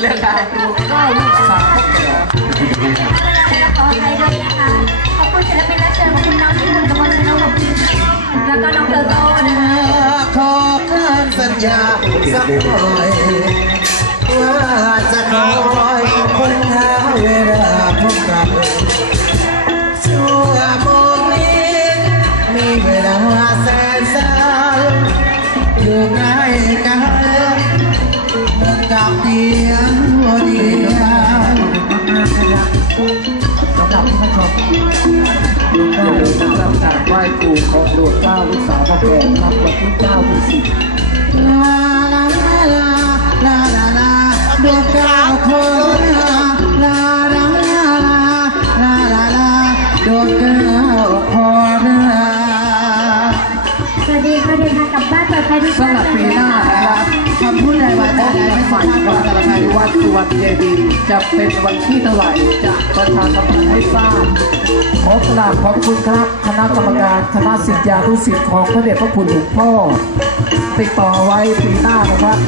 เรื่องการตัวเก้าลูกสาวพ่อแก่ขออภัยด้วยนะคะ ขอบคุณศิลปินรับเชิญคุณน้องที่คุณกำลังจะน้องขอบคุณแล้วก็น้องเตอร์โตนะคะขอคำสัญญาสักหน่อยว่าจะคอยคนหาเวลาพบกันชั่วโมงนี้มีเวลาแสนสั้นอยู่ใกล้กันเำการไหว้ครูของโดดเจ้าลูกสาวพ่อแก่นะครับวันที่เก้าถึงสิบลาลาลาลาลาลาดวงดาวคนล วันเจดีย์จะเป็นวันที่เท่าไหร่จะประชาสัมพันธ์ให้ทราบขอกราบขอบคุณครับคณะกรรมการคณะสิทธิานุสิทธิ์ของพระเดชพระคุณหลวงพ่อ ติดต่อไว้ปีหน้านะครับ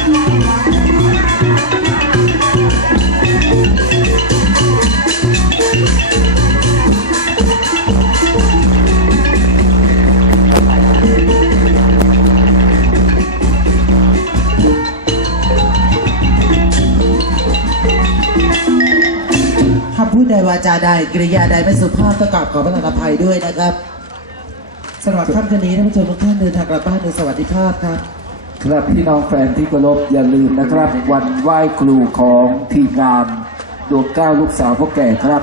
ดใดวาจาใดกิริยาใดไม่สุภาพต้องกราบขอพระอภัยด้วยนะครับสำหรับค่ำคืนนี้ท่านผู้ชมทุกท่านเดินทางกลับบ้านโดยสวัสดิภาพครับครับพี่น้องแฟนที่เคารพอย่าลืมนะครับ วันไหว้ครูของทีมงานดวงเก้าลูกสาวพ่อแก่ครับ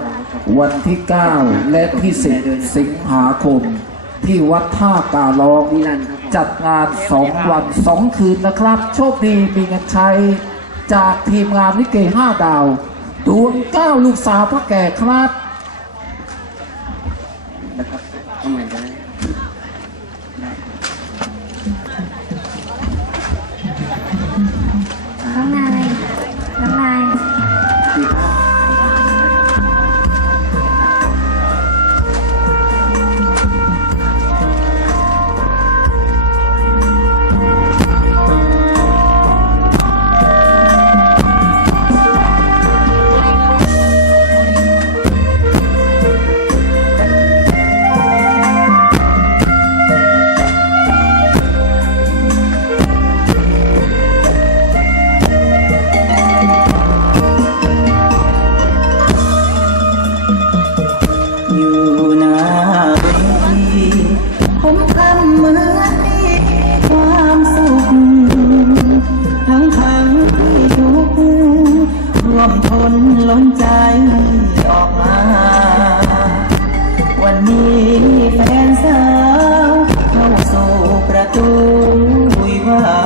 วันที่ 9 และที่ 10 สิงหาคม ที่วัดท่ากาลองจัดงาน 2 วัน 2 คืนนะครับ โชคดีมีเงินใช้จากทีมงานลิเก 5 ดาว ดวงเก้าลูกสาวพ่อแก่ครับ ล้นใจออกมา วันนี้แฟนสาวเข้าสู่ประตูวิวา